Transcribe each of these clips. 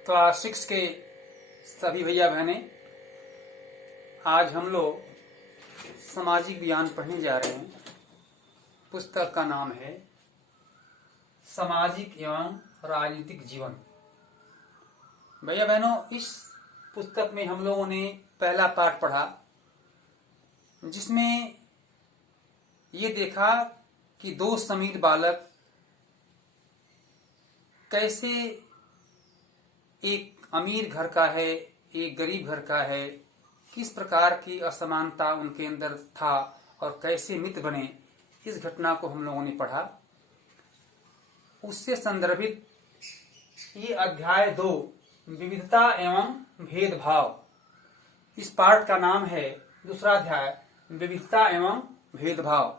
Class 6 के सभी भैया बहने, आज हम लोग सामाजिक विज्ञान पढ़ने जा रहे हैं। पुस्तक का नाम है सामाजिक एवं राजनीतिक जीवन। भैया बहनों, इस पुस्तक में हम लोगों ने पहला पाठ पढ़ा, जिसमें ये देखा कि दो समीर बालक कैसे एक अमीर घर का है, एक गरीब घर का है, किस प्रकार की असमानता उनके अंदर था और कैसे मित्र बने, इस घटना को हम लोगों ने पढ़ा। उससे संदर्भित ये अध्याय 2 विविधता एवं भेदभाव, इस पाठ का नाम है दूसरा अध्याय विविधता एवं भेदभाव।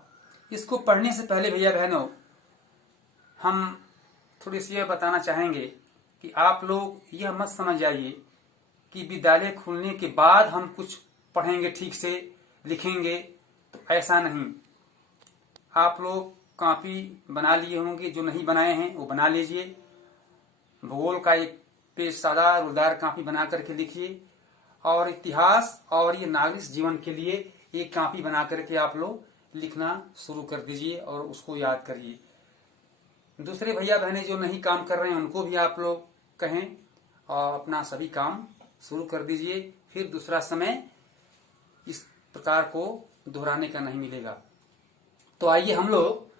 इसको पढ़ने से पहले भैया बहनों, हम थोड़ी सी यह बताना चाहेंगे कि आप लोग यह मत समझ जाइए कि विद्यालय खुलने के बाद हम कुछ पढ़ेंगे, ठीक से लिखेंगे, तो ऐसा नहीं। आप लोग कॉपी बना लिए होंगे, जो नहीं बनाए हैं वो बना लीजिए। भूगोल का एक पेज सादा रुदार कॉपी बना करके लिखिए, और इतिहास और ये नागरिक जीवन के लिए एक कॉपी बना करके आप लोग लिखना शुरू कर दीजिए और उसको याद करिए। दूसरे भैया बहने जो नहीं काम कर रहे हैं उनको भी आप लोग कहें और अपना सभी काम शुरू कर दीजिए। फिर दूसरा समय इस प्रकार को दोहराने का नहीं मिलेगा। तो आइए हम लोग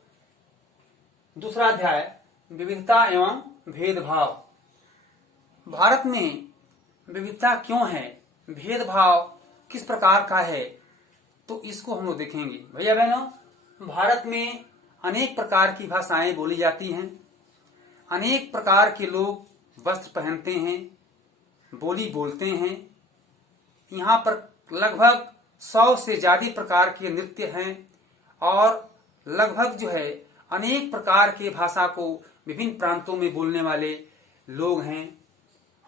दूसरा अध्याय विविधता एवं भेदभाव। भारत में विविधता क्यों है, भेदभाव किस प्रकार का है, तो इसको हम लोग देखेंगे। भैया बहनों, भारत में अनेक प्रकार की भाषाएं बोली जाती हैं, अनेक प्रकार के लोग वस्त्र पहनते हैं, बोली बोलते हैं। यहाँ पर लगभग 100 से ज्यादा प्रकार के नृत्य हैं और लगभग जो है अनेक प्रकार के भाषा को विभिन्न प्रांतों में बोलने वाले लोग हैं।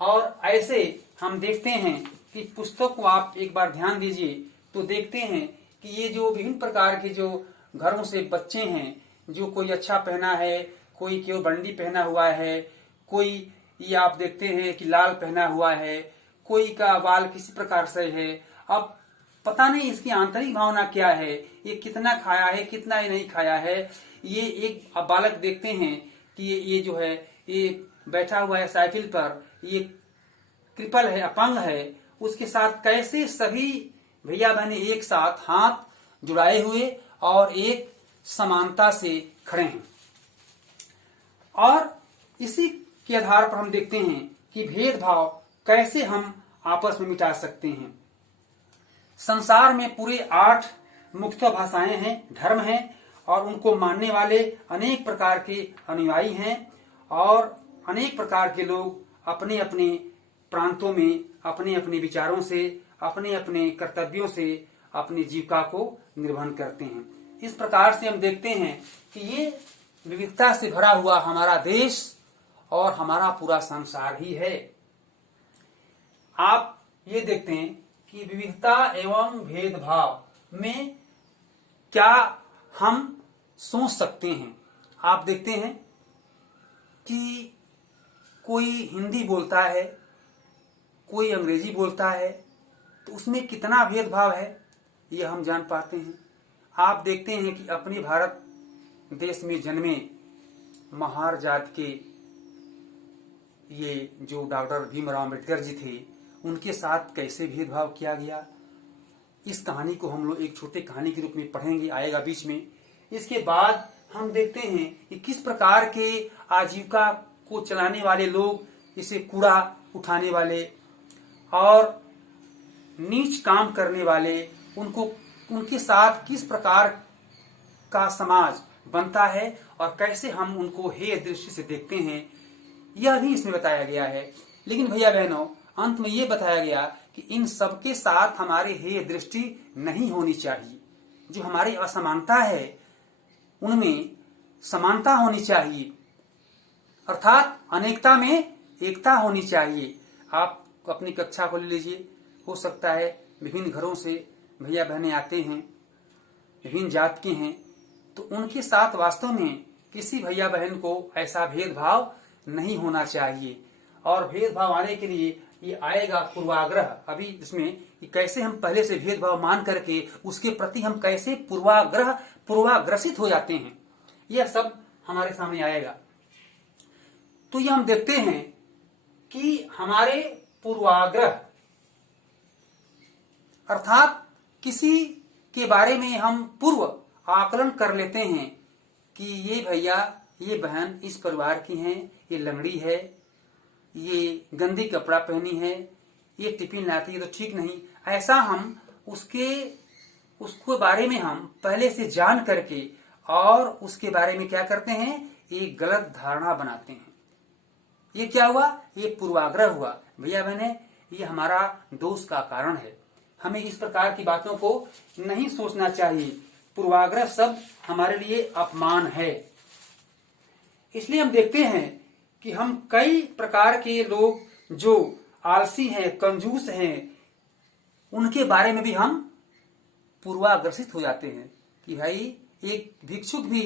और ऐसे हम देखते हैं कि पुस्तक को आप एक बार ध्यान दीजिए तो देखते हैं कि ये जो विभिन्न प्रकार के जो घरों से बच्चे हैं, जो कोई अच्छा पहना है, कोई केवल बंडी पहना हुआ है, कोई ये आप देखते हैं कि लाल पहना हुआ है, कोई का बाल किसी प्रकार से है। अब पता नहीं इसकी आंतरिक भावना क्या है, ये कितना खाया है, कितना ही नहीं खाया है। ये एक अब बालक देखते हैं कि ये जो है ये बैठा हुआ है साइकिल पर, ये कृपल है, अपंग है, उसके साथ कैसे सभी भैया बहने एक साथ हाथ जुड़ाए हुए और एक समानता से खड़े हैं। और इसी के आधार पर हम देखते हैं कि भेदभाव कैसे हम आपस में मिटा सकते हैं। संसार में पूरे 8 मुख्य भाषाएं हैं, धर्म हैं, और उनको मानने वाले अनेक प्रकार के अनुयायी हैं, और अनेक प्रकार के लोग अपने अपने प्रांतों में अपने अपने विचारों से, अपने अपने कर्तव्यों से अपनी जीविका को निर्वहन करते हैं। इस प्रकार से हम देखते हैं कि ये विविधता से भरा हुआ हमारा देश और हमारा पूरा संसार ही है। आप ये देखते हैं कि विविधता एवं भेदभाव में क्या हम सोच सकते हैं। आप देखते हैं कि कोई हिंदी बोलता है, कोई अंग्रेजी बोलता है, तो उसमें कितना भेदभाव है ये हम जान पाते हैं। आप देखते हैं कि अपने भारत देश में जन्मे महार जात के ये जो डॉक्टर भीमराव अम्बेडकर जी थे, उनके साथ कैसे भेदभाव किया गया। इस कहानी को हम लोग एक छोटे कहानी के रूप में पढ़ेंगे, आएगा बीच में। इसके बाद हम देखते हैं कि किस प्रकार के आजीविका को चलाने वाले लोग, इसे कूड़ा उठाने वाले और नीच काम करने वाले, उनके साथ किस प्रकार का समाज बनता है और कैसे हम उनको हेय दृष्टि से देखते हैं, यह भी इसमें बताया गया है। लेकिन भैया बहनों, अंत में यह बताया गया कि इन सबके साथ हमारे हेय दृष्टि नहीं होनी चाहिए। जो हमारी असमानता है उनमें समानता होनी चाहिए, अर्थात अनेकता में एकता होनी चाहिए। आप अपनी कक्षा को ले लीजिए, हो सकता है विभिन्न घरों से भैया बहने आते हैं, विभिन्न जात के हैं, तो उनके साथ वास्तव में किसी भैया बहन को ऐसा भेदभाव नहीं होना चाहिए। और भेदभाव आने के लिए ये आएगा पूर्वाग्रह। अभी इसमें कि कैसे हम पहले से भेदभाव मान करके उसके प्रति हम कैसे पूर्वाग्रसित हो जाते हैं, यह सब हमारे सामने आएगा। तो ये हम देखते हैं कि हमारे पूर्वाग्रह अर्थात किसी के बारे में हम पूर्व आकलन कर लेते हैं कि ये भैया ये बहन इस परिवार की हैं, ये लंगड़ी है, ये गंदी कपड़ा पहनी है, ये टिफिन लाती है तो ठीक नहीं, ऐसा हम उसके बारे में हम पहले से जान करके और उसके बारे में क्या करते हैं, एक गलत धारणा बनाते हैं। ये क्या हुआ, ये पूर्वाग्रह हुआ। भैया बहने, ये हमारा दोष का कारण है। हमें इस प्रकार की बातों को नहीं सोचना चाहिए। पूर्वाग्रह शब्द हमारे लिए अपमान है। इसलिए हम देखते हैं कि हम कई प्रकार के लोग जो आलसी हैं, कंजूस हैं, उनके बारे में भी हम पूर्वाग्रसित हो जाते हैं कि भाई एक भिक्षुक भी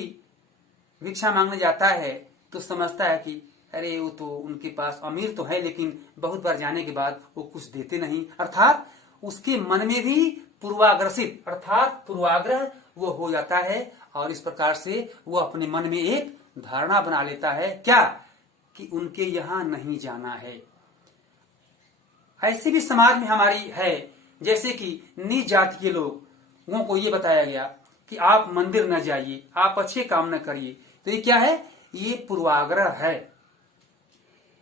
भिक्षा मांगने जाता है तो समझता है कि अरे वो तो उनके पास अमीर तो है लेकिन बहुत बार जाने के बाद वो कुछ देते नहीं, अर्थात उसके मन में भी पूर्वाग्रसित अर्थात पूर्वाग्रह वो हो जाता है और इस प्रकार से वो अपने मन में एक धारणा बना लेता है क्या, कि उनके यहाँ नहीं जाना है। ऐसे भी समाज में हमारी है, जैसे कि नीच जाति के लोगों को ये बताया गया कि आप मंदिर न जाइए, आप अच्छे काम न करिए, तो ये क्या है, ये पूर्वाग्रह है।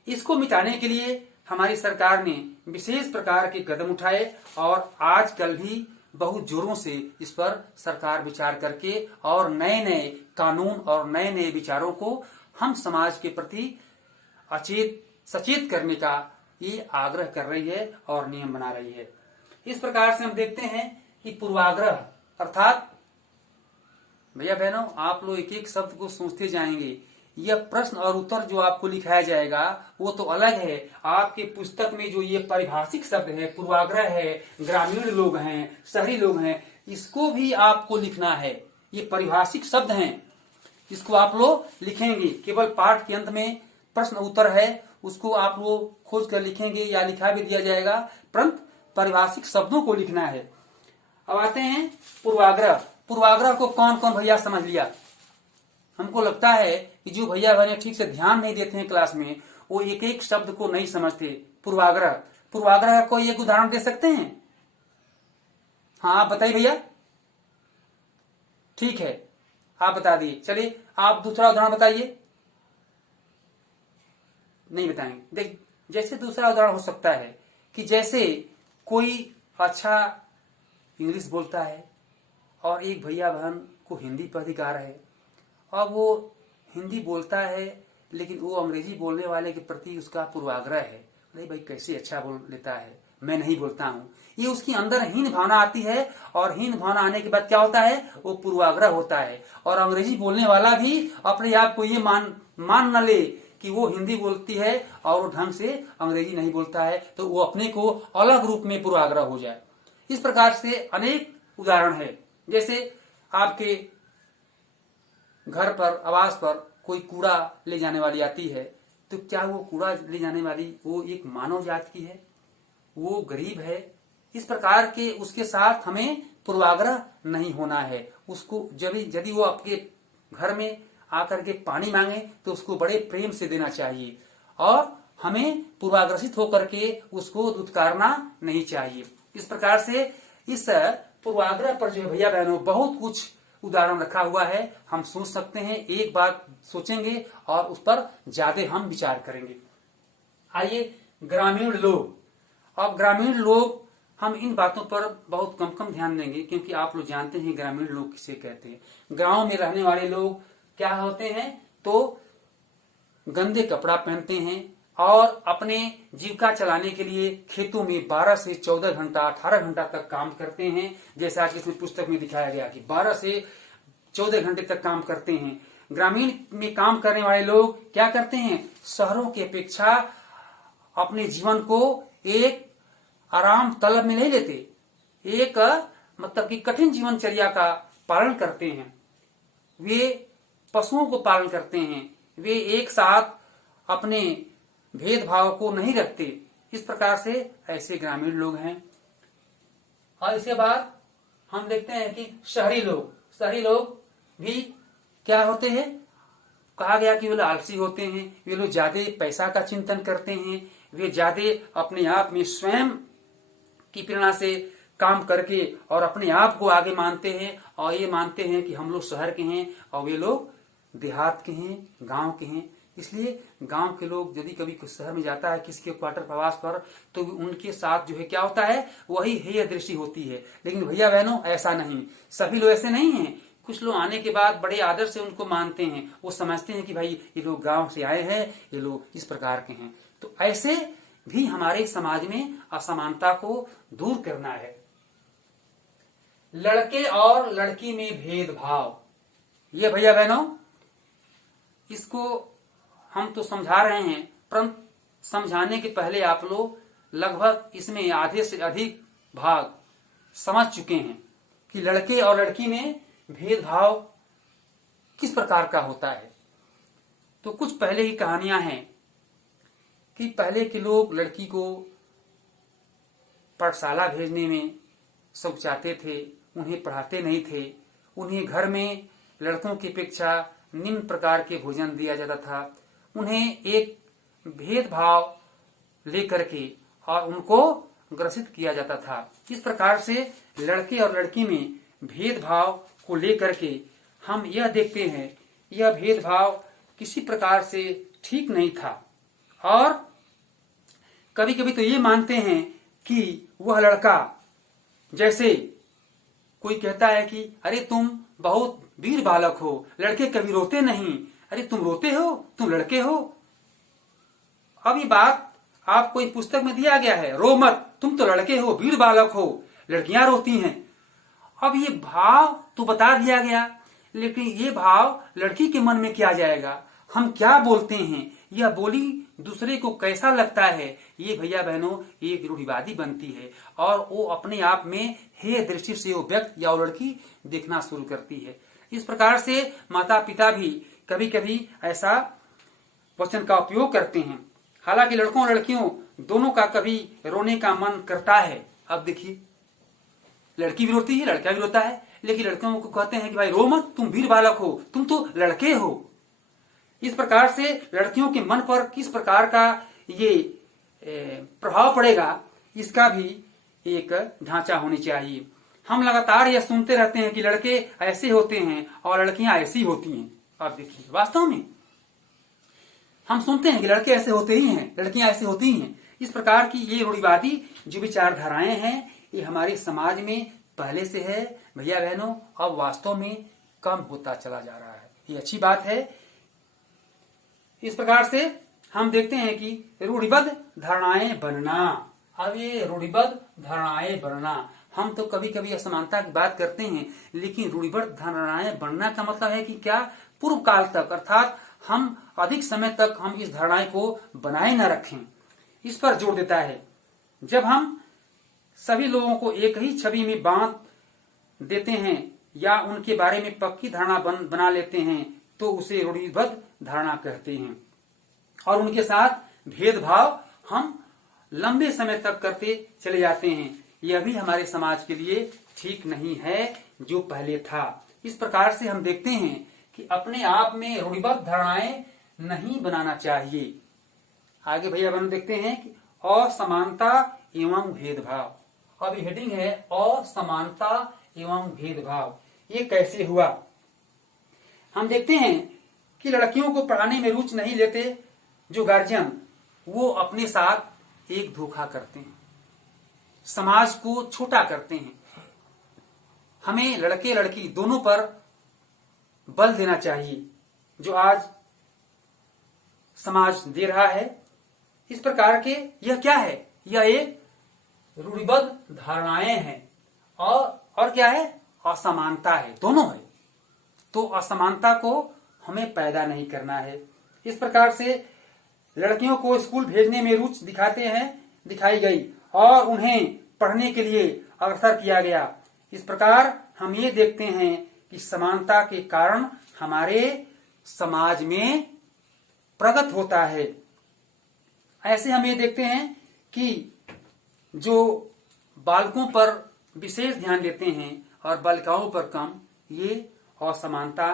इसको मिटाने के लिए हमारी सरकार ने विशेष प्रकार के कदम उठाए और आजकल भी बहुत जोरों से इस पर सरकार विचार करके और नए नए कानून और नए नए विचारों को हम समाज के प्रति सचेत करने का ये आग्रह कर रही है और नियम बना रही है। इस प्रकार से हम देखते हैं कि पूर्वाग्रह अर्थात भैया बहनों, आप लोग एक एक शब्द को सोचते जाएंगे। यह प्रश्न और उत्तर जो आपको लिखाया जाएगा वो तो अलग है। आपके पुस्तक में जो ये पारिभाषिक शब्द है, पूर्वाग्रह है, ग्रामीण लोग हैं, शहरी लोग हैं, इसको भी आपको लिखना है। ये पारिभाषिक शब्द हैं, इसको आप लोग लिखेंगे। केवल पाठ के अंत में प्रश्न उत्तर है, उसको आप लोग खोज कर लिखेंगे या लिखा भी दिया जाएगा, परंतु पारिभाषिक शब्दों को लिखना है। अब आते हैं पूर्वाग्रह। पूर्वाग्रह को कौन कौन भैया समझ लिया? हमको लगता है कि जो भैया बहने ठीक से ध्यान नहीं देते हैं क्लास में, वो एक एक शब्द को नहीं समझते। पूर्वाग्रह को एक उदाहरण दे सकते हैं? हाँ, आप बताइए भैया। ठीक है, आप बता दिए। चलिए आप दूसरा उदाहरण बताइए। नहीं बताएंगे। देख, जैसे दूसरा उदाहरण हो सकता है कि जैसे कोई अच्छा इंग्लिश बोलता है और एक भैया बहन को हिंदी पर अधिकार है, और वो हिंदी बोलता है लेकिन वो अंग्रेजी बोलने वाले के प्रति उसका पूर्वाग्रह है। नहीं भाई, कैसे अच्छा बोल लेता है, मैं नहीं बोलता हूँ। ये उसकी अंदर हीन भावना आती है और हीन भावना आने के बाद क्या होता है, वो पूर्वाग्रह होता है। और अंग्रेजी बोलने वाला भी अपने आप को ये मान न ले कि वो हिंदी बोलती है और वो ढंग से अंग्रेजी नहीं बोलता है, तो वो अपने को अलग रूप में पूर्वाग्रह हो जाए। इस प्रकार से अनेक उदाहरण है। जैसे आपके घर पर, आवास पर कोई कूड़ा ले जाने वाली आती है, तो क्या वो कूड़ा ले जाने वाली वो एक मानव जात की है, वो गरीब है? इस प्रकार के उसके साथ हमें पूर्वाग्रह नहीं होना है। उसको यदि वो आपके घर में आकर के पानी मांगे तो उसको बड़े प्रेम से देना चाहिए और हमें पूर्वाग्रसित होकर के उसको दुत्कारना नहीं चाहिए। इस प्रकार से इस पूर्वाग्रह पर जो है भैया बहनों बहुत कुछ उदाहरण रखा हुआ है। हम सोच सकते हैं, एक बात सोचेंगे और उस पर ज्यादा हम विचार करेंगे। आइए, ग्रामीण लोग। अब ग्रामीण लोग, हम इन बातों पर बहुत कम ध्यान देंगे क्योंकि आप लोग जानते हैं ग्रामीण लोग किसे कहते हैं। गांव में रहने वाले लोग क्या होते हैं, तो गंदे कपड़ा पहनते हैं और अपने जीविका चलाने के लिए खेतों में 12 से 14 घंटा 18 घंटा तक काम करते हैं। जैसा कि इसमें पुस्तक में दिखाया गया कि 12 से 14 घंटे तक काम करते हैं। ग्रामीण में काम करने वाले लोग क्या करते हैं, शहरों की अपेक्षा अपने जीवन को एक आराम तलब में नहीं लेते, एक मतलब कि कठिन जीवनचर्या का पालन करते हैं। वे पशुओं को पालन करते हैं, वे एक साथ अपने भेदभाव को नहीं रखते। इस प्रकार से ऐसे ग्रामीण लोग हैं। और इसके बाद हम देखते हैं कि शहरी लोग भी क्या होते हैं, कहा गया कि वे लोग आलसी होते हैं, वे लोग ज्यादा पैसा का चिंतन करते हैं, वे ज्यादा अपने आप में स्वयं की प्रेरणा से काम करके और अपने आप को आगे मानते हैं और ये मानते हैं कि हम लोग शहर के हैं और वे लोग देहात के हैं, गांव के हैं। इसलिए गांव के लोग यदि कभी शहर में जाता है किसी के क्वार्टर प्रवास पर, तो उनके साथ जो है क्या होता है, वही हेय दृष्टि होती है। लेकिन भैया बहनों ऐसा नहीं, सभी लोग ऐसे नहीं हैं। कुछ लोग आने के बाद बड़े आदर से उनको मानते हैं, वो समझते हैं कि भाई ये लोग गांव से आए हैं, ये लोग इस प्रकार के हैं। तो ऐसे भी हमारे समाज में असमानता को दूर करना है। लड़के और लड़की में भेदभाव, ये भैया बहनों इसको हम तो समझा रहे हैं, परंतु समझाने के पहले आप लोग लगभग इसमें आधे से अधिक भाग समझ चुके हैं कि लड़के और लड़की में भेदभाव किस प्रकार का होता है। तो कुछ पहले ही कहानियां हैं कि पहले के लोग लड़की को पाठशाला भेजने में सकुचाते थे, उन्हें पढ़ाते नहीं थे, उन्हें घर में लड़कों की अपेक्षा निम्न प्रकार के भोजन दिया जाता था, उन्हें एक भेदभाव लेकर के और उनको ग्रसित किया जाता था। इस प्रकार से लड़के और लड़की में भेदभाव को लेकर के हम यह देखते हैं, यह भेदभाव किसी प्रकार से ठीक नहीं था। और कभी कभी तो ये मानते हैं कि वह लड़का, जैसे कोई कहता है कि अरे तुम बहुत वीर बालक हो, लड़के कभी रोते नहीं, अरे तुम रोते हो, तुम लड़के हो। अब ये बात आपको एक पुस्तक में दिया गया है, रो मत, तुम तो लड़के हो, वीर बालक हो, लड़कियां रोती हैं। अब ये भाव तो बता दिया गया, लेकिन ये भाव लड़की के मन में क्या जाएगा, हम क्या बोलते हैं, यह बोली दूसरे को कैसा लगता है, ये भैया बहनों एक रूढ़िवादी बनती है और वो अपने आप में हेय दृष्टि से वो व्यक्ति या वो लड़की देखना शुरू करती है। इस प्रकार से माता पिता भी कभी कभी ऐसा वचन का उपयोग करते हैं। हालांकि लड़कों और लड़कियों दोनों का कभी रोने का मन करता है। अब देखिए, लड़की भी रोती है, लड़का भी रोता है, लेकिन लड़कियों को कहते हैं कि भाई रो मत, तुम वीर बालक हो, तुम तो लड़के हो। इस प्रकार से लड़कियों के मन पर किस प्रकार का ये प्रभाव पड़ेगा, इसका भी एक ढांचा होनी चाहिए। हम लगातार यह सुनते रहते हैं कि लड़के ऐसे होते हैं और लड़कियां ऐसी होती हैं। अब देखिए, वास्तव में हम सुनते हैं कि लड़के ऐसे होते ही हैं, लड़कियां ऐसे होती ही हैं। इस प्रकार की ये रूढ़िवादी जो विचारधाराएं हैं, ये हमारे समाज में पहले से है भैया बहनों, अब वास्तव में कम होता चला जा रहा है। ये अच्छी बात है। इस प्रकार से हम देखते हैं कि रूढ़िबद्ध धारणाएं बनना। अब ये रूढ़िबद्ध धारणाएं बनना, हम तो कभी कभी असमानता की बात करते हैं, लेकिन रूढ़िबद्ध धारणाएं बनना का मतलब है कि क्या, पूर्व काल तक, अर्थात हम अधिक समय तक हम इस धारणाएं को बनाए न रखें। इस पर जोर देता है। जब हम सभी लोगों को एक ही छवि में बांध देते हैं या उनके बारे में पक्की धारणा बना लेते हैं, तो उसे रूढ़िबद्ध धारणा कहते हैं। और उनके साथ भेदभाव हम लंबे समय तक करते चले जाते हैं। यह भी हमारे समाज के लिए ठीक नहीं है जो पहले था। इस प्रकार से हम देखते हैं कि अपने आप में रूढ़िबद्ध धारणाएं नहीं बनाना चाहिए। आगे भैया बहन देखते हैं कि असमानता एवं भेदभाव। अब हेडिंग है असमानता एवं भेदभाव। ये कैसे हुआ? हम देखते हैं कि लड़कियों को पढ़ाने में रुचि नहीं लेते जो गार्जियन, वो अपने साथ एक धोखा करते हैं, समाज को छोटा करते हैं। हमें लड़के लड़की दोनों पर बल देना चाहिए जो आज समाज दे रहा है। इस प्रकार के यह क्या है, यह एक रूढ़िबद्ध धारणाएं हैं और क्या है, असमानता है, दोनों है। तो असमानता को हमें पैदा नहीं करना है। इस प्रकार से लड़कियों को स्कूल भेजने में रुचि दिखाई गई और उन्हें पढ़ने के लिए अग्रसर किया गया। इस प्रकार हम ये देखते हैं कि समानता के कारण हमारे समाज में प्रगति होता है। ऐसे हम ये देखते हैं कि जो बालकों पर विशेष ध्यान देते हैं और बालिकाओं पर कम, ये असमानता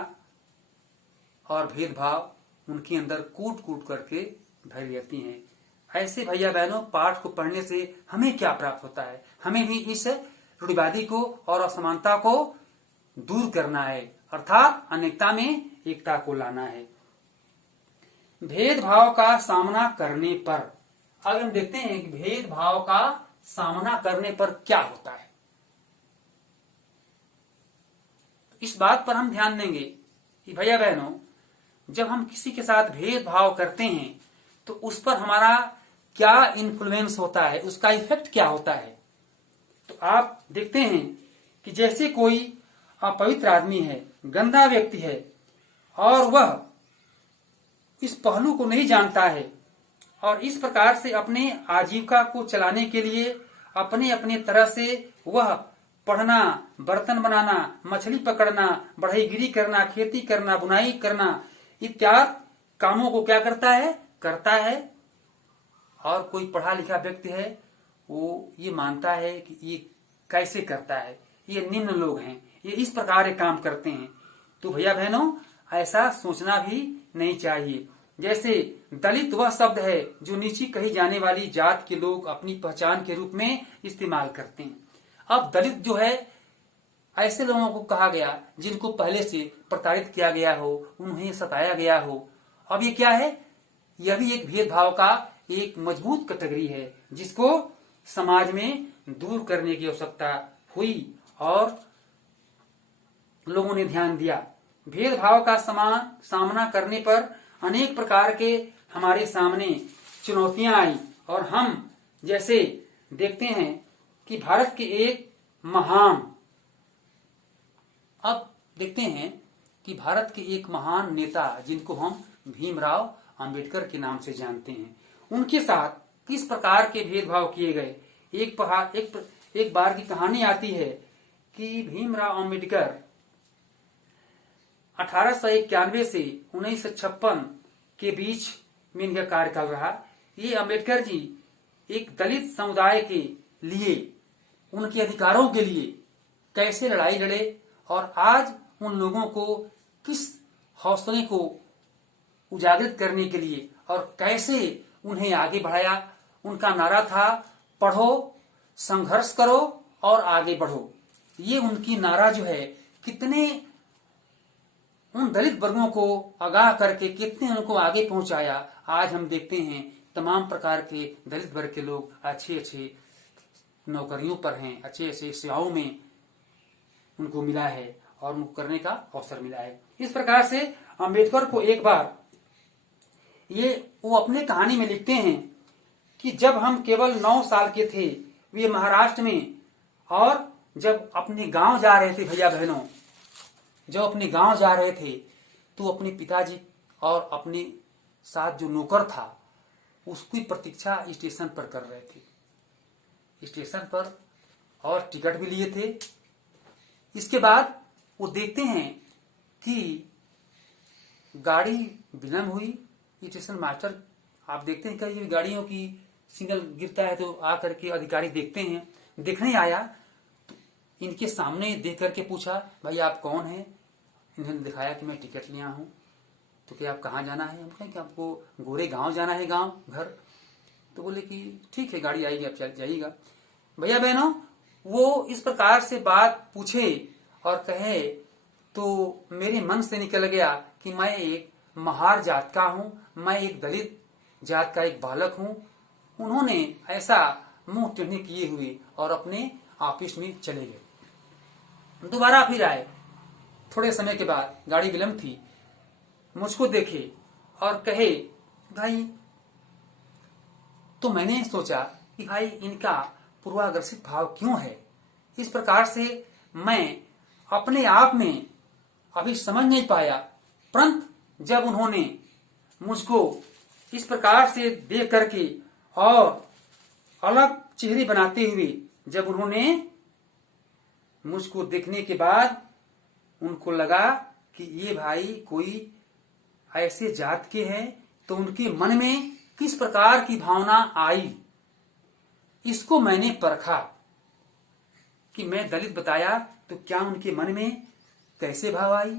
और भेदभाव उनके अंदर कूट कूट करके भरी रहती हैं। ऐसे भैया बहनों, पाठ को पढ़ने से हमें क्या प्राप्त होता है? हमें भी इस रूढ़िवादी को और असमानता को दूर करना है, अर्थात अनेकता में एकता को लाना है। भेदभाव का सामना करने पर, अब हम देखते हैं कि भेदभाव का सामना करने पर क्या होता है। इस बात पर हम ध्यान देंगे कि भैया बहनों, जब हम किसी के साथ भेदभाव करते हैं तो उस पर हमारा क्या इन्फ्लुएंस होता है, उसका इफेक्ट क्या होता है। तो आप देखते हैं कि जैसे कोई अपवित्र आदमी है, गंदा व्यक्ति है, और वह इस पहलू को नहीं जानता है और इस प्रकार से अपने आजीविका को चलाने के लिए अपने अपने तरह से वह पढ़ना, बर्तन बनाना, मछली पकड़ना, बढ़ईगिरी करना, खेती करना, बुनाई करना इत्यादि कामों को क्या करता है। और कोई पढ़ा लिखा व्यक्ति है, वो ये मानता है कि ये कैसे करता है, ये निम्न लोग हैं, ये इस प्रकार के काम करते हैं। तो भैया बहनों, ऐसा सोचना भी नहीं चाहिए। जैसे दलित वह शब्द है जो नीची कही जाने वाली जात के लोग अपनी पहचान के रूप में इस्तेमाल करते हैं। अब दलित जो है, ऐसे लोगों को कहा गया जिनको पहले से प्रताड़ित किया गया हो, उन्हें सताया गया हो। अब ये क्या है? यह भी एक भेदभाव का एक मजबूत कैटेगरी है जिसको समाज में दूर करने की आवश्यकता हुई और लोगों ने ध्यान दिया। भेदभाव का सामना करने पर अनेक प्रकार के हमारे सामने चुनौतियां आई और हम जैसे देखते हैं कि भारत के एक महान नेता जिनको हम भीमराव अंबेडकर के नाम से जानते हैं, उनके साथ किस प्रकार के भेदभाव किए गए। एक बार की कहानी आती है कि भीमराव अंबेडकर 1891 से 1956 के बीच में इनका कार्यकाल रहा। ये अंबेडकर जी एक दलित समुदाय के लिए, उनके अधिकारों के लिए कैसे लड़ाई लड़े और आज उन लोगों को किस हौसले को उजागर करने के लिए और कैसे उन्हें आगे बढ़ाया। उनका नारा था, पढ़ो, संघर्ष करो और आगे बढ़ो। ये उनकी नारा जो है, कितने उन दलित वर्गों को आगाह करके कितने उनको आगे पहुंचाया। आज हम देखते हैं तमाम प्रकार के दलित वर्ग के लोग अच्छे नौकरियों पर हैं, अच्छे सेवाओं में उनको मिला है और उनको करने का अवसर मिला है। इस प्रकार से अंबेडकर को एक बार वो अपने कहानी में लिखते हैं कि जब हम केवल 9 साल के थे, वे महाराष्ट्र में, और जब अपने गांव जा रहे थे भैया बहनों, जब अपने गांव जा रहे थे तो अपने पिताजी और अपने साथ जो नौकर था उसकी प्रतीक्षा स्टेशन पर कर रहे थे, स्टेशन पर, और टिकट भी लिए थे। इसके बाद वो देखते हैं कि गाड़ी विलंब हुई। स्टेशन मास्टर, आप देखते हैं कई गाड़ियों की सिग्नल गिरता है तो आकर के अधिकारी देखते हैं, देखने आया तो इनके सामने देख करके पूछा, भाई आप कौन हैं? इन्होंने दिखाया कि मैं टिकट लिया हूं। तो क्या आप कहाँ जाना है? हम कहें कि आपको गोरे गांव जाना है, गांव घर। तो बोले कि ठीक है, गाड़ी आएगी, आप चल जाइएगा। भैया बहनों, वो इस प्रकार से बात पूछे और कहे तो मेरे मन से निकल गया कि मैं एक महार जात का हूं, मैं एक दलित जात का एक बालक हूं। उन्होंने ऐसा मुंह टेढ़े किए हुए और अपने ऑफिस में चले गए। दोबारा फिर आए, थोड़े समय के बाद, गाड़ी विलंब थी, मुझको देखे और कहे, भाई, तो मैंने सोचा कि भाई इनका पूर्वाग्रसित भाव क्यों है। इस प्रकार से मैं अपने आप में अभी समझ नहीं पाया, परंतु जब उन्होंने मुझको इस प्रकार से देख करके और अलग चेहरे बनाते हुए जब उन्होंने मुझको देखने के बाद उनको लगा कि ये भाई कोई ऐसे जात के हैं, तो उनके मन में किस प्रकार की भावना आई, इसको मैंने परखा कि मैं दलित बताया तो क्या उनके मन में कैसे भाव आई।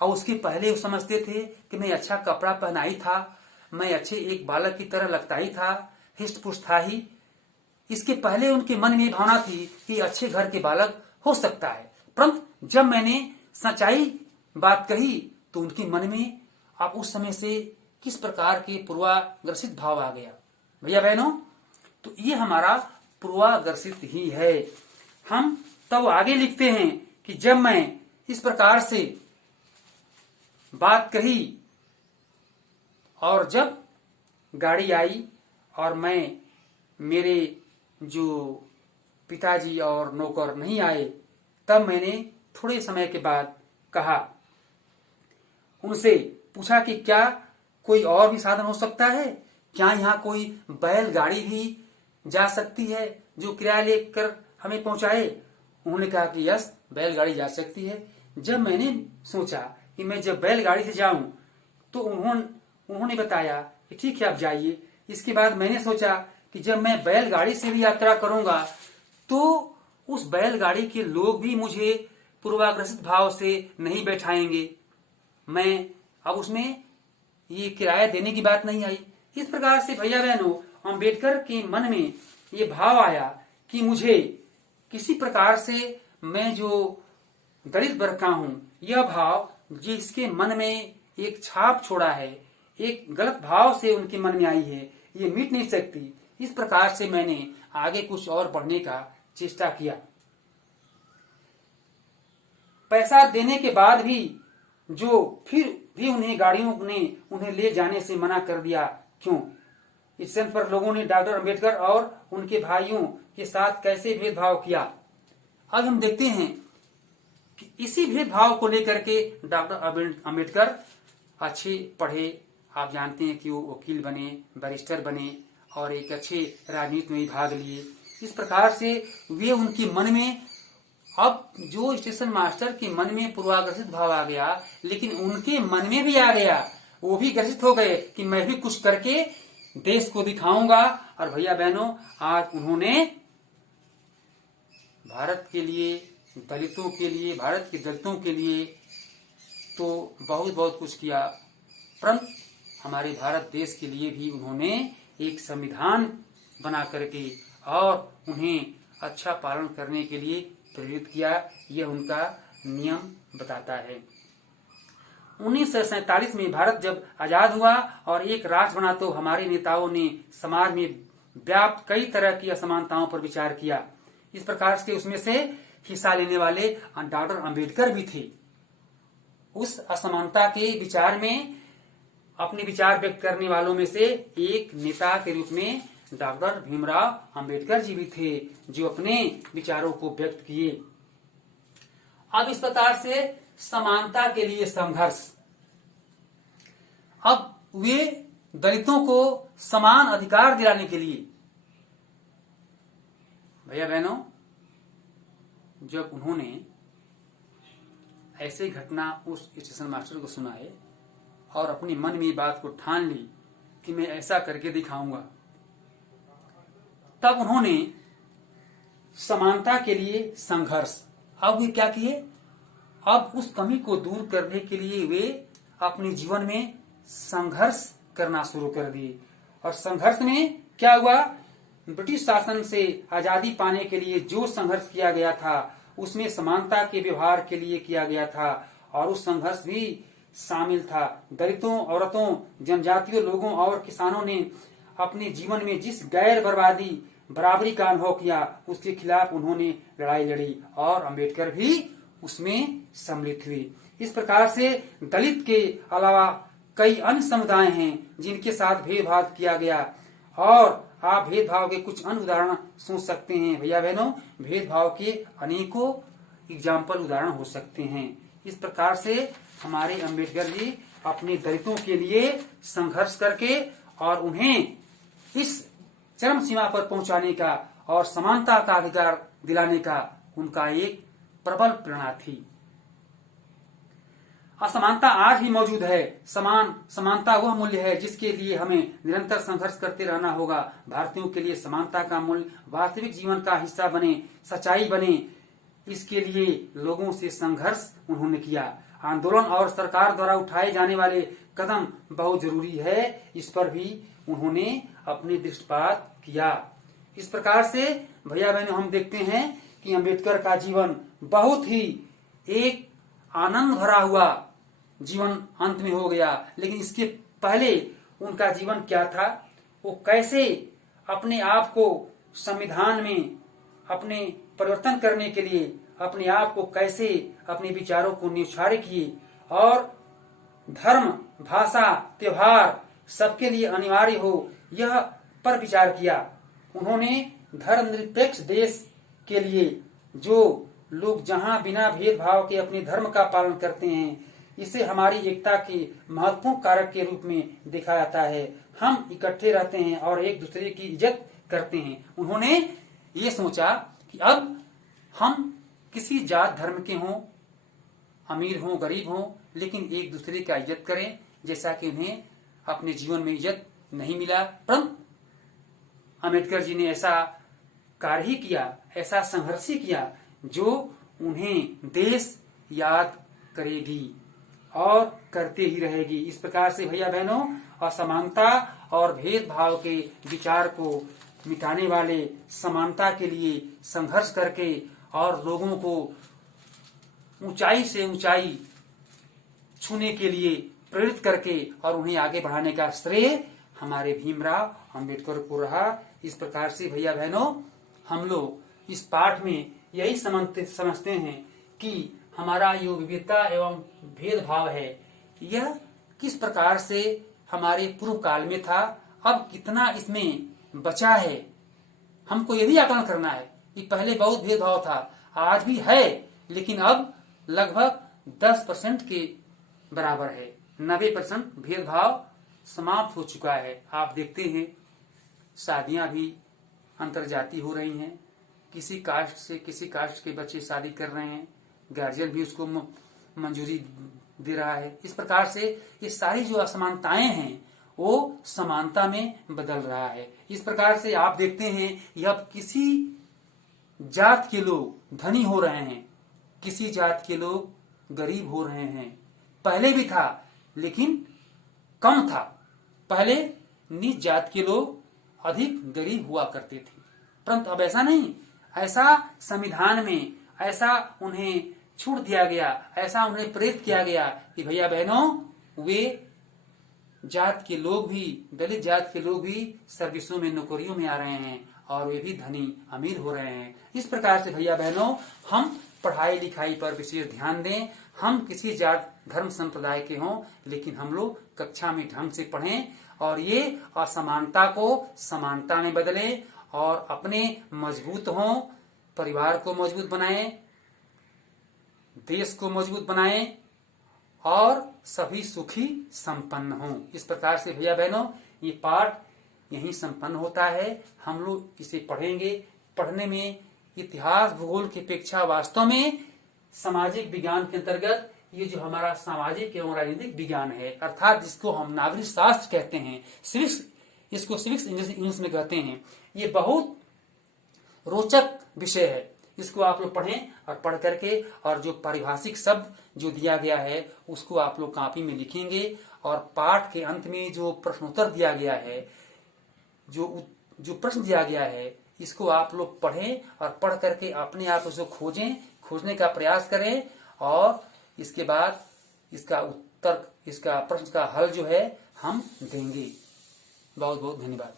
और उसके पहले वो समझते थे कि मैं अच्छा कपड़ा पहनाई था, मैं अच्छे एक बालक की तरह लगता ही था, हिष्ट पुष्ट था ही। इसके पहले उनके मन में भावना थी कि अच्छे घर के बालक हो सकता है। परंतु जब मैंने सच्चाई बात कही तो उनके मन में अब उस समय से किस प्रकार के पूर्वाग्रसित भाव आ गया। भैया बहनों, तो ये हमारा पूर्वाग्रसित ही है। हम तब आगे लिखते हैं कि जब मैं इस प्रकार से बात कही और जब गाड़ी आई और मैं मेरे जो पिताजी और नौकर नहीं आए, तब मैंने थोड़े समय के बाद कहा, उनसे पूछा कि क्या कोई और भी साधन हो सकता है, क्या यहाँ कोई बैलगाड़ी भी जा सकती है जो किराया लेकर हमें पहुंचाए। उन्होंने कहा कि यस, बैलगाड़ी जा सकती है। जब मैंने सोचा कि मैं जब बैलगाड़ी से जाऊं तो उन्होंने बताया कि ठीक है आप जाइए। इसके बाद मैंने सोचा कि जब मैं बैलगाड़ी से भी यात्रा करूंगा तो उस बैलगाड़ी के लोग भी मुझे पूर्वाग्रसित भाव से नहीं बैठाएंगे, मैं अब उसमें ये किराया देने की बात नहीं आई। इस प्रकार से भैया बहनों, अंबेडकर के मन में ये भाव आया कि मुझे किसी प्रकार से मैं जो दलित वर्ग का हूं, यह भाव जिसके मन में एक छाप छोड़ा है, एक गलत भाव से उनके मन में आई है, ये मिट नहीं सकती। इस प्रकार से मैंने आगे कुछ और बढ़ने का चेष्टा किया। पैसा देने के बाद भी जो फिर भी उन्हें गाड़ियों ने उन्हें ले जाने से मना कर दिया। क्यों? इस स्टेशन पर लोगों ने डॉक्टर अंबेडकर और उनके भाइयों के साथ कैसे भेदभाव किया। अब हम देखते हैं कि इसी भेदभाव को लेकर के डॉक्टर अंबेडकर अच्छे पढ़े, आप जानते हैं कि वो वकील बने, बैरिस्टर बने और एक अच्छे राजनीति में भाग लिए। इस प्रकार से वे उनके मन में, अब जो स्टेशन मास्टर के मन में पूर्वाग्रसित भाव आ गया, लेकिन उनके मन में भी आ गया, वो भी ग्रसित हो गए कि मैं भी कुछ करके देश को दिखाऊंगा। और भैया बहनों, आज उन्होंने भारत के लिए, दलितों के लिए, भारत के दलितों के लिए तो बहुत बहुत कुछ किया, परंतु हमारे भारत देश के लिए भी उन्होंने एक संविधान बना करके और उन्हें अच्छा पालन करने के लिए प्रेरित किया। यह उनका नियम बताता है। 1947 में भारत जब आजाद हुआ और एक राष्ट्र बना तो हमारे नेताओं ने समाज में व्याप्त कई तरह की असमानताओं पर विचार किया। इस प्रकार से उसमें से हिस्सा लेने वाले डॉक्टर अंबेडकर भी थे। उस असमानता के विचार में अपने विचार व्यक्त करने वालों में से एक नेता के रूप में डॉक्टर भीमराव अंबेडकर जी भी थे, जो अपने विचारों को व्यक्त किए। अब इस प्रकार से समानता के लिए संघर्ष, अब वे दलितों को समान अधिकार दिलाने के लिए, भैया बहनों, जब उन्होंने ऐसे घटना उस स्टेशन मास्टर को सुनाए और अपने मन में बात को ठान ली कि मैं ऐसा करके दिखाऊंगा, तब उन्होंने समानता के लिए संघर्ष, अब वे क्या किए, अब उस कमी को दूर करने के लिए वे अपने जीवन में संघर्ष करना शुरू कर दिए। और संघर्ष में क्या हुआ, ब्रिटिश शासन से आजादी पाने के लिए जो संघर्ष किया गया था उसमें समानता के व्यवहार के लिए किया गया था, और उस संघर्ष भी शामिल था दलितों, औरतों, जनजातीय लोगों और किसानों ने अपने जीवन में जिस गैर बराबरी का अनुभव किया उसके खिलाफ उन्होंने लड़ाई लड़ी और अंबेडकर भी उसमें सम्मिलित हुए। इस प्रकार से दलित के अलावा कई अन्य समुदाय हैं जिनके साथ भेदभाव किया गया, और आप भेदभाव के कुछ अन्य उदाहरण सोच सकते हैं। भैया बहनों, भेदभाव के अनेकों एग्जाम्पल उदाहरण हो सकते हैं। इस प्रकार से हमारे अंबेडकर जी अपने दलितों के लिए संघर्ष करके और उन्हें इस चरम सीमा पर पहुंचाने का और समानता का अधिकार दिलाने का उनका एक प्रबल प्रेरणा थी। असमानता आज भी मौजूद है। समानता वह मूल्य है जिसके लिए हमें निरंतर संघर्ष करते रहना होगा। भारतीयों के लिए समानता का मूल्य वास्तविक जीवन का हिस्सा बने, सच्चाई बने, इसके लिए लोगों से संघर्ष उन्होंने किया। आंदोलन और सरकार द्वारा उठाए जाने वाले कदम बहुत जरूरी है, इस पर भी उन्होंने अपने दृष्टिपात किया। इस प्रकार से भैया बहनों हम देखते हैं कि अम्बेडकर का जीवन बहुत ही एक आनंद भरा हुआ जीवन अंत में हो गया। लेकिन इसके पहले उनका जीवन क्या था, वो कैसे अपने आप को संविधान में अपने परिवर्तन करने के लिए अपने आप को कैसे अपने विचारों को न्यौछावर किए और धर्म, भाषा, त्योहार सबके लिए अनिवार्य हो, यह पर विचार किया। उन्होंने धर्मनिरपेक्ष देश के लिए जो लोग जहां बिना भेदभाव के अपने धर्म का पालन करते हैं, इसे हमारी एकता के महत्वपूर्ण कारक के रूप में देखा जाता है। हम इकट्ठे रहते हैं और एक दूसरे की इज्जत करते हैं। उन्होंने ये सोचा कि अब हम किसी जात धर्म के हों, अमीर हों, गरीब हों, लेकिन एक दूसरे का इज्जत करें, जैसा कि उन्हें अपने जीवन में इज्जत नहीं मिला। परंतु अम्बेडकर जी ने ऐसा कार्य ही किया, ऐसा संघर्ष ही किया जो उन्हें देश याद करेगी और करते ही रहेगी। इस प्रकार से भैया बहनों, असमानता और भेदभाव के विचार को मिटाने वाले, समानता के लिए संघर्ष करके और लोगों को ऊंचाई से ऊंचाई छूने के लिए प्रेरित करके और उन्हें आगे बढ़ाने का श्रेय हमारे भीमराव अम्बेडकर को रहा। इस प्रकार से भैया बहनों, हम लोग इस पाठ में यही समझते हैं कि हमारा जो विविधता एवं भेदभाव है, यह किस प्रकार से हमारे पूर्व काल में था, अब कितना इसमें बचा है। हमको यह भी आकलन करना है कि पहले बहुत भेदभाव था, आज भी है, लेकिन अब लगभग 10% के बराबर है। 90% भेदभाव समाप्त हो चुका है। आप देखते हैं शादियां भी अंतरजातीय हो रही हैं, किसी कास्ट से किसी कास्ट के बच्चे शादी कर रहे हैं, गार्जियन भी उसको मंजूरी दे रहा है। इस प्रकार से ये सारी जो असमानताएं हैं वो समानता में बदल रहा है। इस प्रकार से आप देखते हैं कि अब किसी जात के लोग धनी हो रहे हैं, किसी जात के लोग गरीब हो रहे हैं। पहले भी था लेकिन कम था। पहले नीच जात के लोग अधिक गरीब हुआ करते थे, परंतु अब ऐसा नहीं। ऐसा संविधान में ऐसा उन्हें छूट दिया गया, ऐसा उन्हें प्रेरित किया गया कि भैया बहनों, वे जात के लोग भी, दलित जात के लोग भी सर्विसों में, नौकरियों में आ रहे हैं और वे भी धनी अमीर हो रहे हैं। इस प्रकार से भैया बहनों, हम पढ़ाई लिखाई पर विशेष ध्यान दें। हम किसी जात धर्म संप्रदाय के हों, लेकिन हम लोग कक्षा में ढंग से पढ़ें और ये असमानता को समानता में बदलें और अपने मजबूत हों, परिवार को मजबूत बनाएं, देश को मजबूत बनाएं और सभी सुखी संपन्न हों। इस प्रकार से भैया बहनों, ये पाठ यहीं संपन्न होता है। हम लोग इसे पढ़ेंगे। पढ़ने में इतिहास भूगोल की अपेक्षा वास्तव में सामाजिक विज्ञान के अंतर्गत ये जो हमारा सामाजिक एवं राजनीतिक विज्ञान है, अर्थात जिसको हम नागरिक शास्त्र कहते हैं, सिविक्स, इसको सिविक्स इंग्लिश में कहते हैं, ये बहुत रोचक विषय है। इसको आप लोग पढ़ें और पढ़ करके और जो पारिभाषिक शब्द जो दिया गया है उसको आप लोग कॉपी में लिखेंगे और पाठ के अंत में जो प्रश्नोत्तर दिया गया है, जो प्रश्न दिया गया है, इसको आप लोग पढ़ें और पढ़ करके अपने आप उसको खोजने का प्रयास करें और इसके बाद इसका उत्तर, इसका प्रश्न का हल जो है हम देंगे। बहुत बहुत धन्यवाद।